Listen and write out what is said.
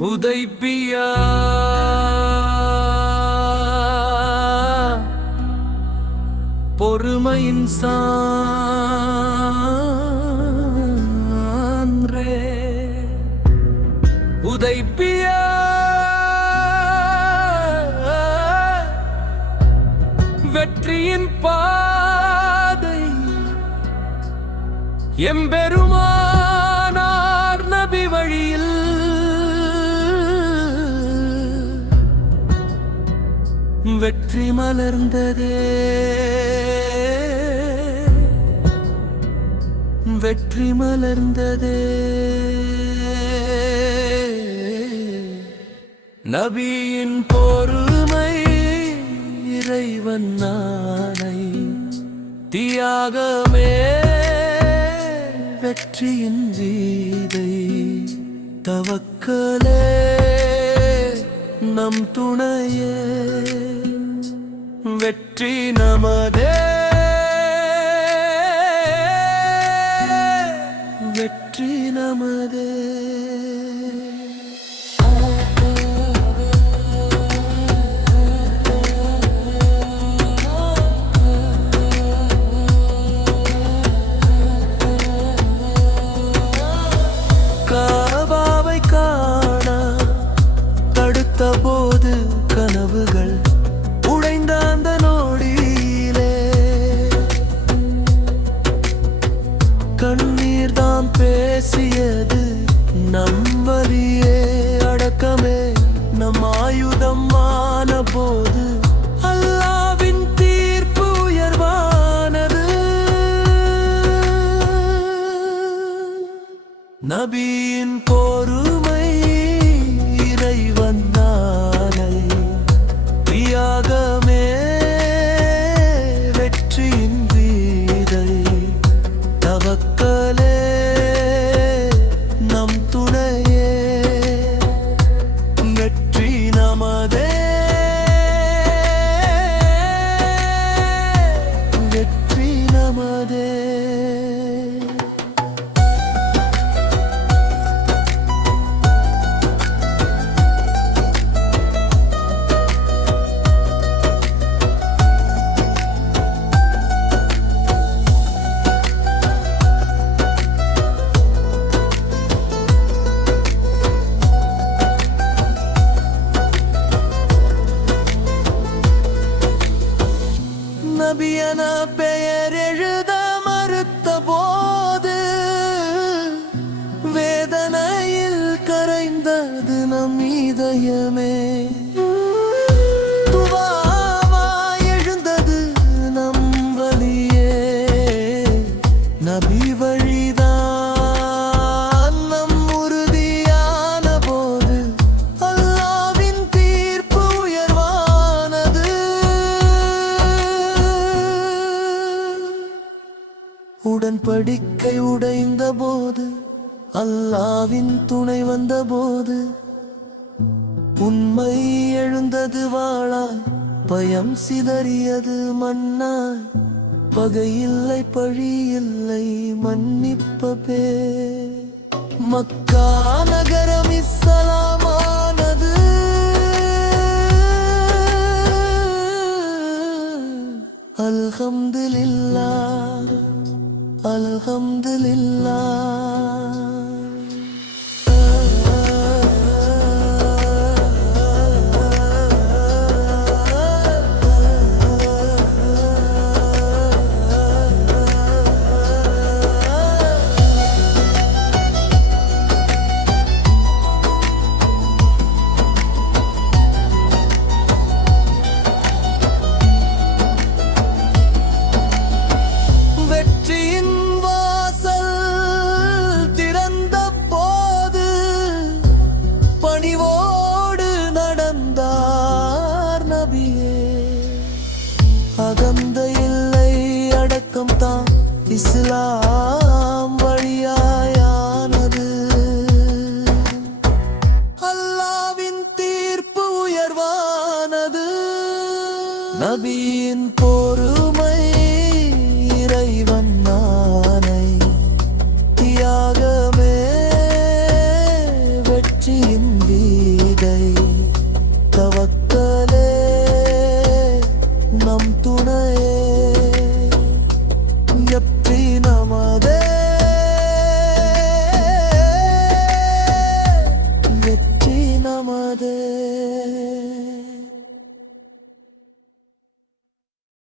உதைப்பியா? பொறுமையின் சான்றே. உதைப்பியா? வெற்றியின் பாதை. எம்பெருமானார் நபி வழியில் வெற்றி மலர்ந்ததே. வெற்றி மலர்ந்ததே. நபியின் பொறுமை இறைவன் நானை தியாகமே வெற்றியின் வீதை. தவக்கலே நம் துணையே. வெற்றி நமதே. வெற்றி நமதே. பேசியது நம் வலியே அடக்கமே நம் ஆயுதம் ஆன போது அல்லாவின் தீர்ப்பு உயர்வானது. நபியின் பொறுமை நமதே உடன்படிக்கை உடைந்த போது அல்லாவின் துணை வந்த போது உண்மை எழுந்தது வாழாய் பயம் சிதறியது மண்ணாய் பகையில்லை பழி இல்லை மன்னிப்பபே மக்கா நகரம் இஸ்லாமானது இஸ்லாம் வழியாயானது. அல்லாவின் தீர்ப்பு உயர்வானது. நபியின் பொறுமை